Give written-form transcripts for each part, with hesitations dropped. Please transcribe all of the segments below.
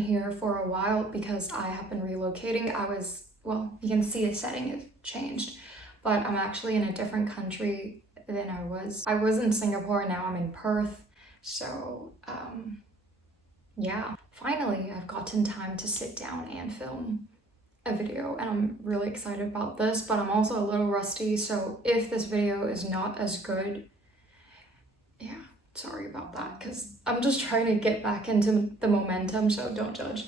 here for a while because I have been relocating. Well, you can see the setting has changed, but I'm actually in a different country than I was. I was in Singapore, now I'm in Perth. So yeah, finally I've gotten time to sit down and film a video, and I'm really excited about this, but I'm also a little rusty, so if this video is not as good, yeah, sorry about that, because I'm just trying to get back into the momentum, so don't judge.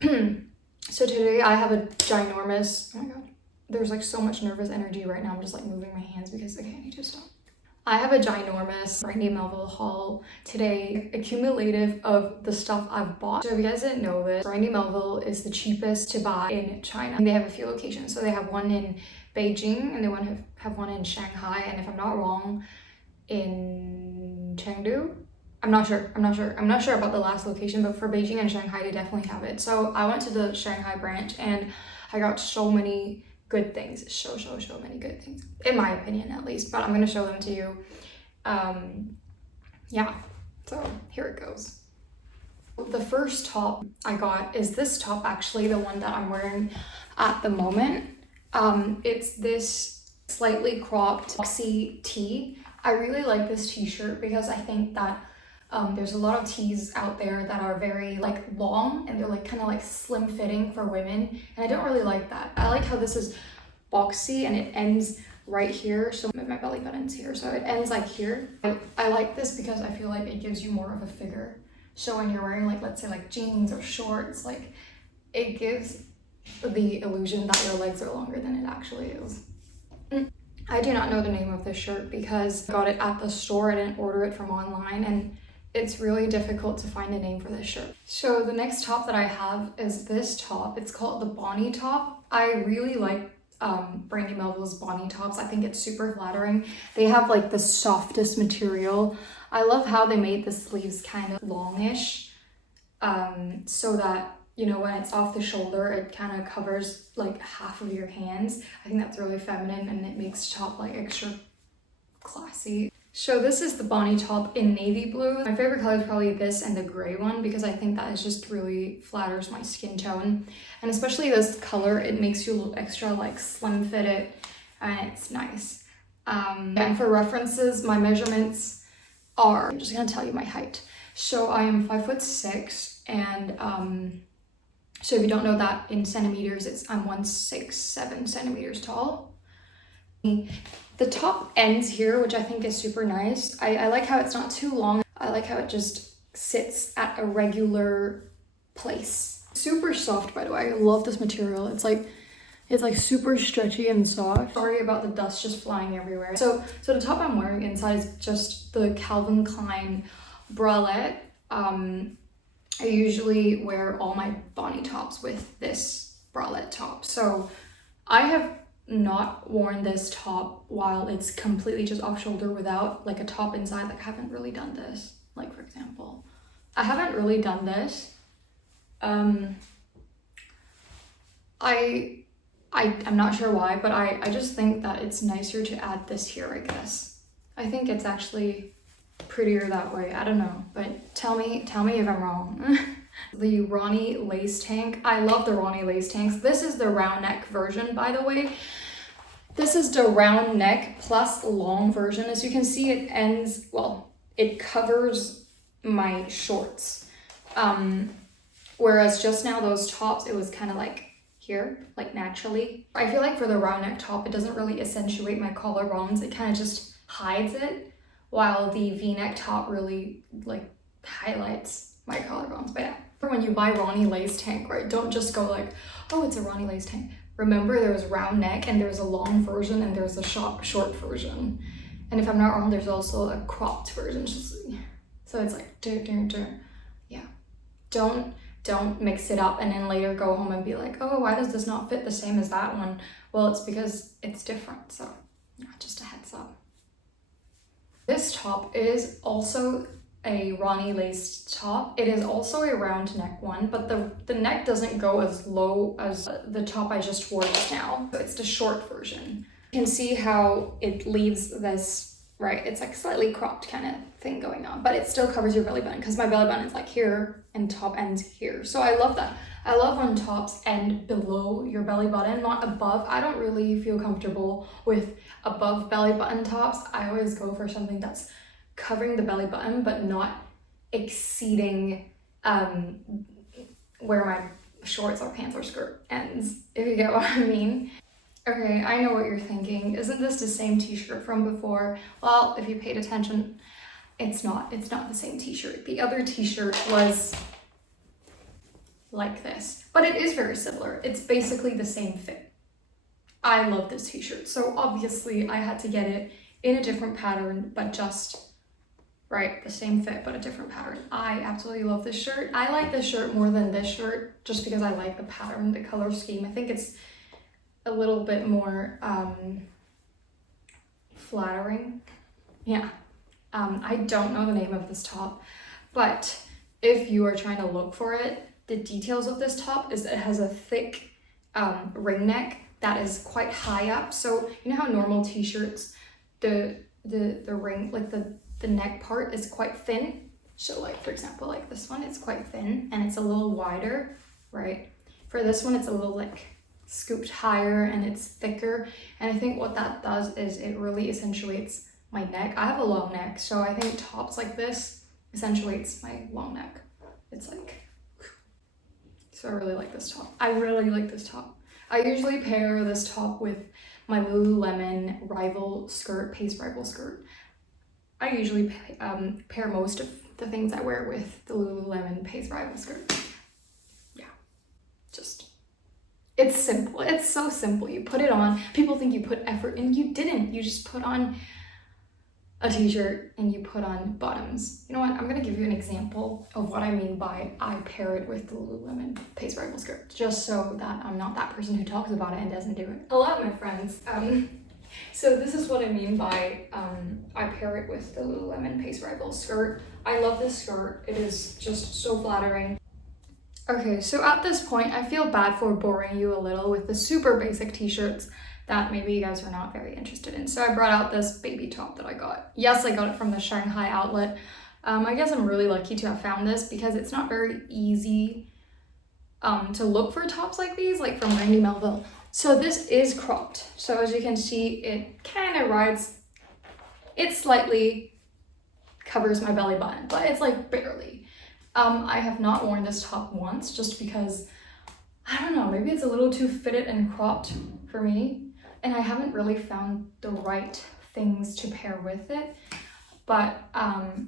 So today I have a ginormous, oh my god, there's like so much nervous energy right now. I'm just like moving my hands because okay, I need to stop. I have a ginormous Brandy Melville haul today, accumulative of the stuff I've bought. So if you guys didn't know this, Brandy Melville is the cheapest to buy in China. And they have a few locations. So they have one in Beijing and they have one in Shanghai. And if I'm not wrong, in Chengdu. I'm not sure about the last location, but for Beijing and Shanghai, they definitely have it. So I went to the Shanghai branch and I got so many good things, so many good things, in my opinion at least, but I'm gonna show them to you. Yeah, so here it goes. The first top I got is this top, actually, the one that I'm wearing at the moment. It's this slightly cropped boxy tee. I really like this t-shirt because I think that there's a lot of tees out there that are very like long and they're like kind of like slim fitting for women, and I don't really like that. I like how this is boxy and it ends right here, so my belly button's here, so it ends like here. I like this because I feel like it gives you more of a figure. So when you're wearing like, let's say like jeans or shorts, like it gives the illusion that your legs are longer than it actually is. I do not know the name of this shirt because I got it at the store. I didn't order it from online, and it's really difficult to find a name for this shirt. So the next top that I have is this top. It's called the Bonnie top. I really like Brandy Melville's Bonnie tops. I think it's super flattering. They have like the softest material. I love how they made the sleeves kind of longish, so that, you know, when it's off the shoulder, it kind of covers like half of your hands. I think that's really feminine and it makes the top like extra classy. So this is the Bonnie top in navy blue. My favorite color is probably this and the gray one because I think that is just really flatters my skin tone. And especially this color, it makes you look extra like slim fitted and it's nice. And for references, my measurements are, I'm just gonna tell you my height. So I am 5'6", and so if you don't know that in centimeters, I'm 167 centimeters tall. The top ends here, which I think is super nice. I like how it's not too long. I like how it just sits at a regular place. Super soft, by the way. I love this material. It's like super stretchy and soft. Sorry about the dust just flying everywhere. So the top I'm wearing inside is just the Calvin Klein bralette. I usually wear all my Bonnie tops with this bralette top. So I have not worn this top while it's completely just off shoulder without like a top inside. Like I haven't really done this. Like for example, I haven't really done this. I'm not sure why, but I just think that it's nicer to add this here, I guess. I think it's actually prettier that way. I don't know, but tell me if I'm wrong. The Ronnie lace tank. I love the Ronnie lace tanks. This is the round neck version, by the way. This is the round neck plus long version. As you can see, it ends, well, it covers my shorts. Whereas just now those tops, it was kind of like here, like naturally. I feel like for the round neck top, it doesn't really accentuate my collarbones. It kind of just hides it, while the V-neck top really like highlights my collarbones. But yeah, when you buy Ronnie lace tank, right, don't just go like, oh, it's a Ronnie lace tank. Remember, there's round neck and there's a long version and there's a short version. And if I'm not wrong, there's also a cropped version. So it's like, yeah. Don't mix it up and then later go home and be like, oh, why does this not fit the same as that one? Well, it's because it's different. So yeah, just a heads up. This top is also a Ronnie lace top. It is also a round neck one, but the neck doesn't go as low as the top I just wore just now. So it's the short version. You can see how it leaves this right? It's like slightly cropped kind of thing going on, but it still covers your belly button because my belly button is like here and top ends here. So I love that. I love when tops end below your belly button, not above. I don't really feel comfortable with above belly button tops. I always go for something that's covering the belly button, but not exceeding where my shorts or pants or skirt ends, if you get what I mean. Okay, I know what you're thinking. Isn't this the same t-shirt from before? Well, if you paid attention, it's not the same t-shirt. The other t-shirt was like this, but it is very similar. It's basically the same fit. I love this t-shirt, so obviously I had to get it in a different pattern, but just right, the same fit but a different pattern. I absolutely love this shirt. I like this shirt more than this shirt just because I like the pattern, the color scheme. I think it's a little bit more flattering. Yeah. I don't know the name of this top, but if you are trying to look for it, the details of this top is it has a thick ring neck that is quite high up. So you know how normal t-shirts, the ring, like the neck part is quite thin. So like, for example, like this one, it's quite thin and it's a little wider, right? For this one, it's a little like scooped higher and it's thicker. And I think what that does is it really accentuates my neck. I have a long neck, so I think tops like this accentuates my long neck. It's like, so I really like this top. I really like this top. I usually pair this top with my Lululemon rival skirt, Pace Rival skirt. I usually pair most of the things I wear with the Lululemon Pace Rival skirt. Yeah, just, it's simple. It's so simple. You put it on. People think you put effort in. You didn't. You just put on a t-shirt and you put on bottoms. You know what? I'm going to give you an example of what I mean by I pair it with the Lululemon Pace Rival skirt, just so that I'm not that person who talks about it and doesn't do it. Hello, my friends. So this is what I mean by I pair it with the Lululemon Pace Rival skirt. I love this skirt. It is just so flattering. Okay, so at this point, I feel bad for boring you a little with the super basic t-shirts that maybe you guys are not very interested in. So I brought out this baby top that I got. Yes, I got it from the Shanghai outlet. I guess I'm really lucky to have found this because it's not very easy to look for tops like these, like from Brandy Melville. So this is cropped. So as you can see, it kind of rides, it slightly covers my belly button, but it's like barely. I have not worn this top once just because, I don't know, maybe it's a little too fitted and cropped for me. And I haven't really found the right things to pair with it. But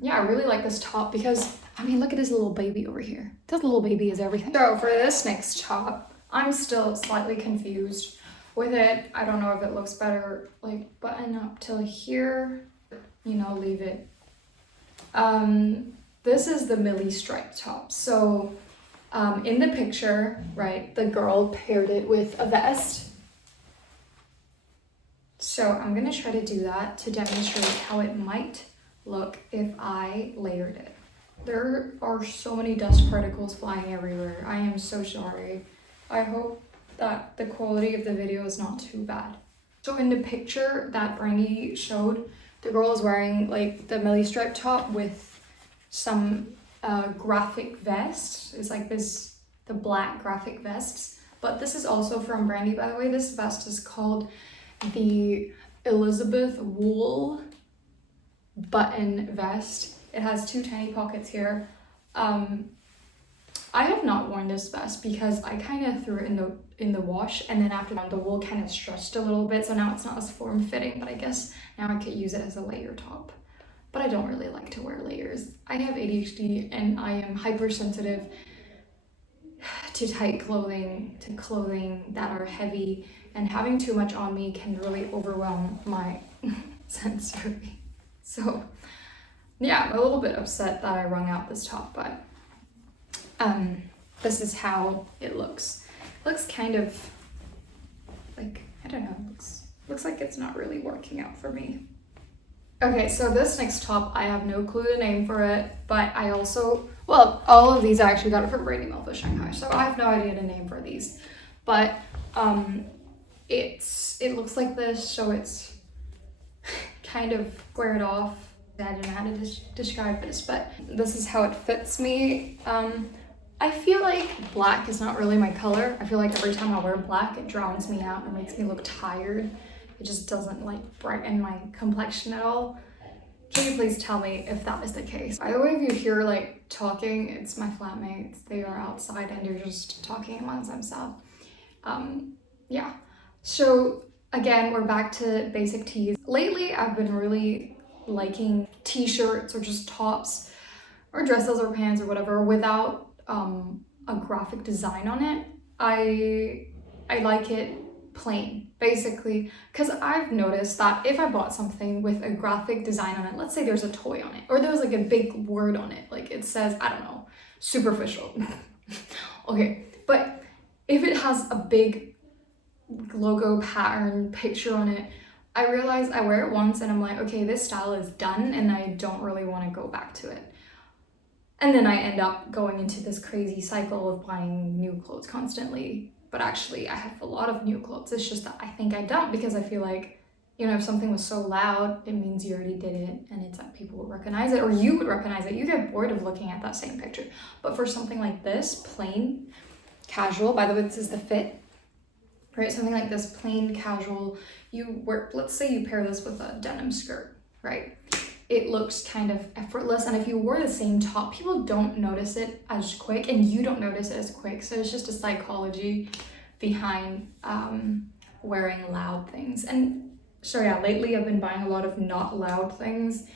yeah, I really like this top because, I mean, look at this little baby over here. This little baby is everything. So for this next top, I'm still slightly confused with it. I don't know if it looks better, like button up till here, you know, leave it. This is the Millie striped top. So in the picture, right, the girl paired it with a vest. So I'm gonna try to do that to demonstrate how it might look if I layered it. There are so many dust particles flying everywhere. I am so sorry. I hope that the quality of the video is not too bad. So in the picture that Brandy showed, the girl is wearing like the Millie striped top with some graphic vest. It's like this, the black graphic vests. But this is also from Brandy, by the way. This vest is called the Elizabeth wool button vest. It has two tiny pockets here. I have not worn this vest because I kind of threw it in the wash, and then after that the wool kind of stretched a little bit, so now it's not as form-fitting, but I guess now I could use it as a layer top. But I don't really like to wear layers. I have ADHD and I am hypersensitive to tight clothing, to clothing that are heavy, and having too much on me can really overwhelm my sensory. So yeah, I'm a little bit upset that I wrung out this top, but this is how it looks. Looks kind of like, I don't know, looks like it's not really working out for me. Okay, so this next top, I have no clue the name for it, but I also, well, all of these I actually got it from Brandy Melville Shanghai, so I have no idea the name for these. But it looks like this, so it's kind of squared off. I don't know how to describe this, but this is how it fits me. I feel like black is not really my color. I feel like every time I wear black, it drowns me out and makes me look tired. It just doesn't like brighten my complexion at all. Can you please tell me if that is the case? By the way, if you hear like talking, it's my flatmates. They are outside and they're just talking amongst themselves. Yeah. So again, we're back to basic tees. Lately, I've been really liking t-shirts or just tops or dresses or pants or whatever without a graphic design on it. I like it plain, basically, because I've noticed that if I bought something with a graphic design on it, let's say there's a toy on it, or there's like a big word on it, like it says, I don't know, superficial. Okay, but if it has a big logo pattern picture on it, I realize I wear it once and I'm like, okay, this style is done and I don't really want to go back to it. And then I end up going into this crazy cycle of buying new clothes constantly. But actually, I have a lot of new clothes. It's just that I think I don't, because I feel like, you know, if something was so loud, it means you already did it and it's like people would recognize it, or you would recognize it. You get bored of looking at that same picture. But for something like this, plain, casual, by the way, this is the fit, right? Something like this, plain, casual, you wear, let's say you pair this with a denim skirt, right? It looks kind of effortless, and if you wore the same top, people don't notice it as quick and you don't notice it as quick. So it's just a psychology behind wearing loud things. And so yeah, lately I've been buying a lot of not loud things.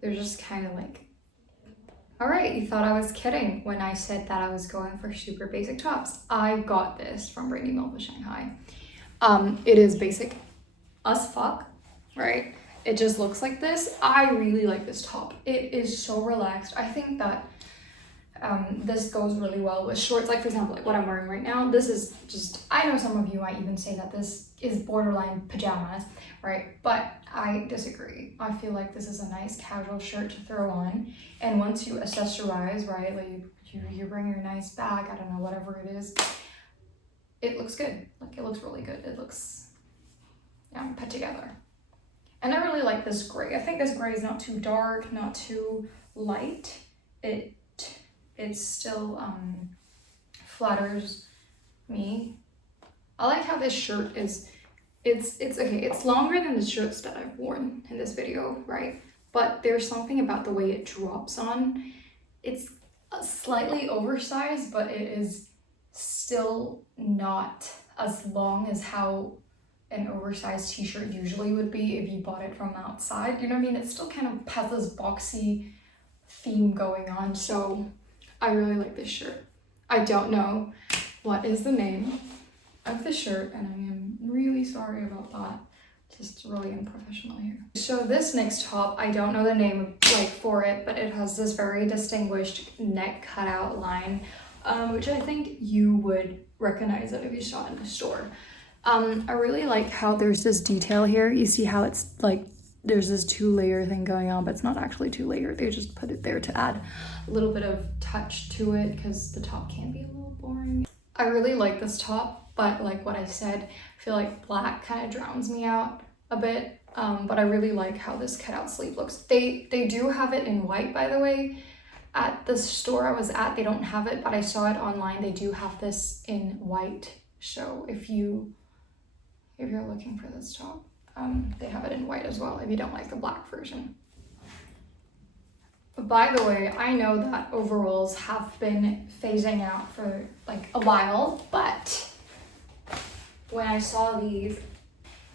They're just kind of like, all right, you thought I was kidding when I said that I was going for super basic tops. I got this from Brandy Melville Shanghai. It is basic as fuck, right? It just looks like this. I really like this top. It is so relaxed. I think that this goes really well with shorts. Like for example, like what I'm wearing right now, this is just, I know some of you might even say that this is borderline pajamas, right? But I disagree. I feel like this is a nice casual shirt to throw on. And once you accessorize, right, like you bring your nice bag, I don't know, whatever it is, it looks good. Like it looks really good. It looks, yeah, put together. And I really like this gray. I think this gray is not too dark, not too light. It still flatters me. I like how this shirt is, it's okay, it's longer than the shirts that I've worn in this video, right? But there's something about the way it drops on. It's slightly oversized, but it is still not as long as how an oversized t-shirt usually would be if you bought it from outside. You know what I mean? It still kind of has this boxy theme going on. So I really like this shirt. I don't know what is the name of the shirt, and I am really sorry about that. Just really unprofessional here. So this next top, I don't know the name like for it, but it has this very distinguished neck cutout line, which I think you would recognize it if you saw it in the store. I really like how there's this detail here. You see how it's like there's this 2-layer thing going on, but it's not actually 2-layer. They just put it there to add a little bit of touch to it because the top can be a little boring. I really like this top, but like what I said, I feel like black kind of drowns me out a bit. But I really like how this cutout sleeve looks. They do have it in white, by the way. At the store I was at, they don't have it, but I saw it online. They do have this in white. So if you're looking for this top, they have it in white as well if you don't like the black version. By the way, I know that overalls have been phasing out for like a while, but when I saw these,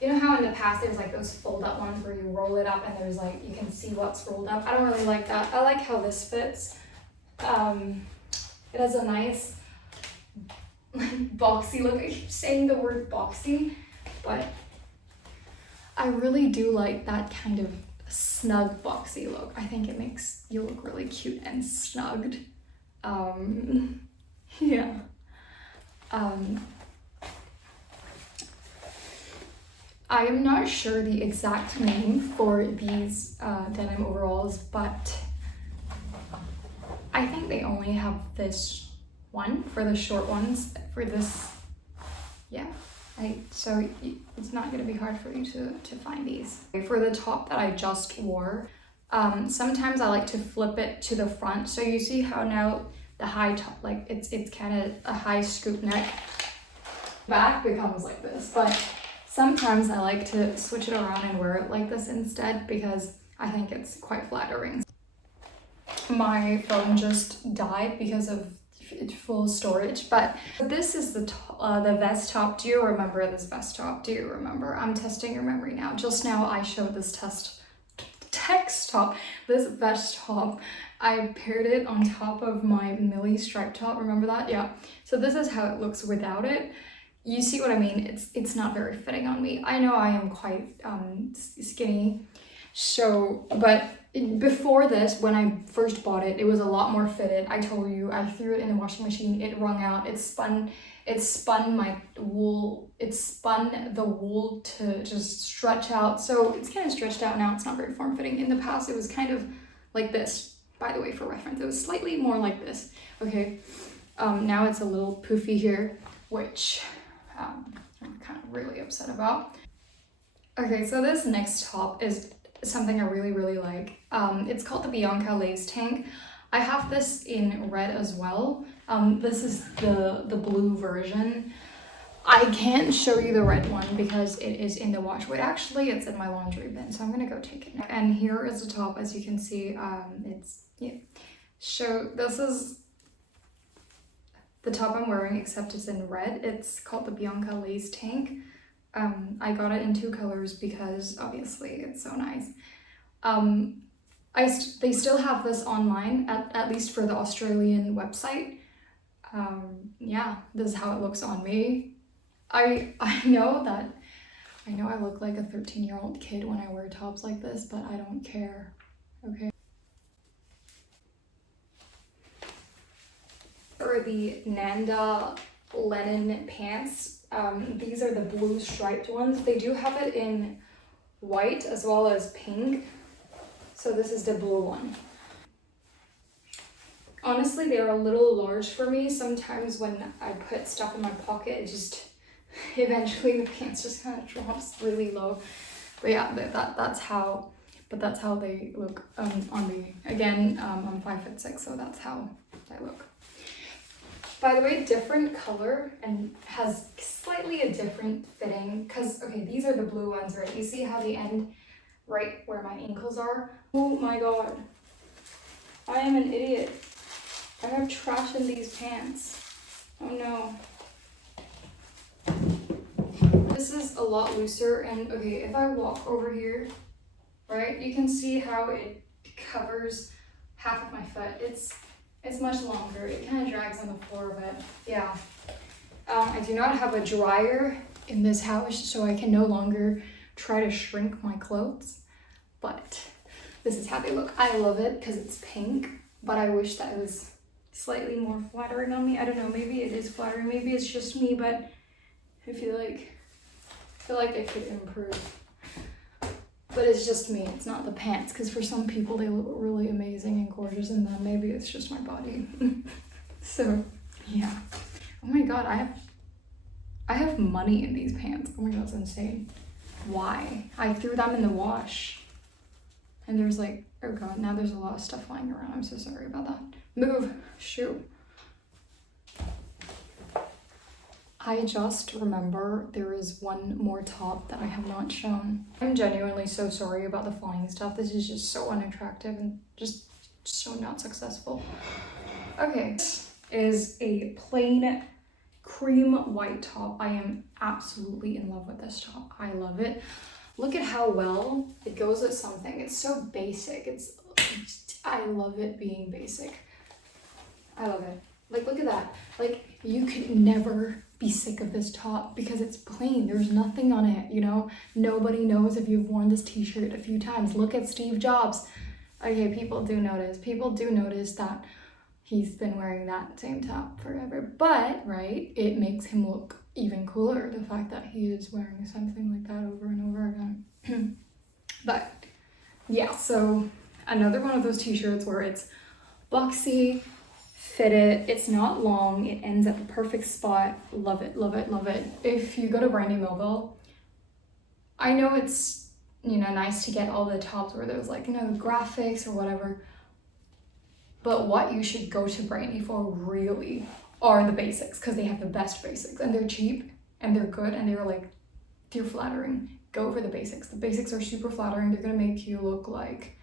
you know how in the past there's like those fold-up ones where you roll it up and there's like, you can see what's rolled up. I don't really like that. I like how this fits. It has a nice boxy look. I keep saying the word boxy, but I really do like that kind of snug boxy look. I think it makes you look really cute and snugged. Yeah. I am not sure the exact name for these denim overalls, but I think they only have this one for the short ones for this. Yeah, So it's not going to be hard for you to find these. For the top that I just wore, sometimes I like to flip it to the front. So you see how now the high top, like it's kind of a high scoop neck. Back becomes like this, but sometimes I like to switch it around and wear it like this instead because I think it's quite flattering. My phone just died because of full storage, but this is the vest top. Do you remember this vest top? Do you remember? I'm testing your memory now. Just now I showed this text top, this vest top. I paired it on top of my Millie striped top. Remember that? Yeah. So this is how it looks without it. You see what I mean? It's not very fitting on me. I know I am quite skinny. So, but before this, when I first bought it, it was a lot more fitted. I told you, I threw it in the washing machine, it wrung out, it spun my wool, it spun the wool to just stretch out. So it's kind of stretched out now, it's not very form-fitting. In the past, it was kind of like this, by the way, for reference. It was slightly more like this, okay? Now it's a little poofy here, which I'm kind of really upset about. Okay, so this next top is something I really like. It's called the Bianca Lace Tank. I have this in red as well. This is the blue version. I can't show you the red one because it is in the wash. Wait, actually it's in my laundry bin, so I'm gonna go take it now. And here is the top, as you can see. So this is the top I'm wearing, except it's in red. It's called the Bianca Lace Tank. I got it in 2 colors because obviously it's so nice. They still have this online, at least for the Australian website. Yeah, this is how it looks on me. I know I look like a 13-year-old kid when I wear tops like this, but I don't care, okay? For the Nanda linen pants, these are the blue striped ones. They do have it in white as well as pink. So this is the blue one. Honestly, they're a little large for me. Sometimes when I put stuff in my pocket, it just eventually the pants just kind of drops really low. But yeah, that's how they look on me. Again, I'm 5'6", so that's how I look. By the way, different color and has slightly a different fitting, because, okay, these are the blue ones, right? You see how they end right where my ankles are? Oh my god. I am an idiot. I have trash in these pants. Oh no. This is a lot looser, and okay, if I walk over here, right, you can see how it covers half of my foot. It's much longer. It kind of drags on the floor a bit. Yeah. I do not have a dryer in this house, so I can no longer try to shrink my clothes. But this is how they look. I love it because it's pink, but I wish that it was slightly more flattering on me. I don't know, maybe it is flattering. Maybe it's just me, but I feel like it could improve. But it's just me, it's not the pants, because for some people they look really amazing and gorgeous, and then maybe it's just my body. So, yeah. Oh my god, I have money in these pants. Oh my god, that's insane. Why? I threw them in the wash. And there's like, oh god, now there's a lot of stuff flying around. I'm so sorry about that. Move, shoot. I just remember there is one more top that I have not shown. I'm genuinely so sorry about the flying stuff. This is just so unattractive and just so not successful. Okay, this is a plain cream white top. I am absolutely in love with this top. I love it. Look at how well it goes with something. It's so basic. I love it being basic. I love it. Like, look at that. Like, you could never be sick of this top because it's plain. There's nothing on it, you know? Nobody knows if you've worn this t-shirt a few times. Look at Steve Jobs. Okay, people do notice. People do notice that he's been wearing that same top forever. But, right, it makes him look even cooler, the fact that he is wearing something like that over and over again. But, yeah, so another one of those t-shirts where it's boxy, fit it. It's not long. It ends at the perfect spot. Love it, love it, love it. If you go to Brandy Melville, I know it's, you know, nice to get all the tops where there's like, you know, graphics or whatever. But what you should go to Brandy for really are the basics, because they have the best basics and they're cheap and they're good and they're flattering. Go for the basics. The basics are super flattering. They're gonna make you look like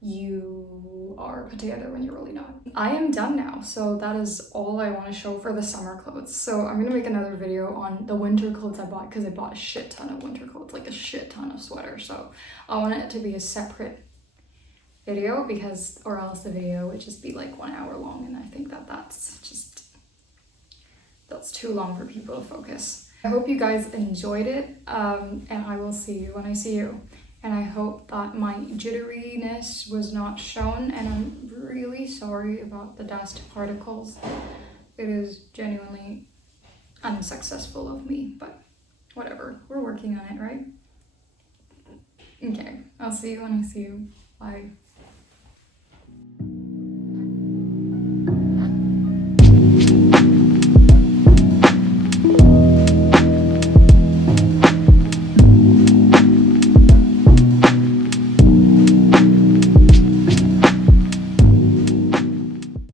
you are put together when you're really not. I am done now, so that is all I want to show for the summer clothes. So I'm gonna make another video on the winter clothes I bought, because I bought a shit ton of winter clothes, like a shit ton of sweaters. So I want it to be a separate video, because or else the video would just be like 1 hour long, and I think that that's too long for people to focus. I hope you guys enjoyed it, and I will see you when I see you. And I hope that my jitteriness was not shown, and I'm really sorry about the dust particles. It is genuinely unsuccessful of me, but whatever, we're working on it, right? Okay, I'll see you when I see you. Bye.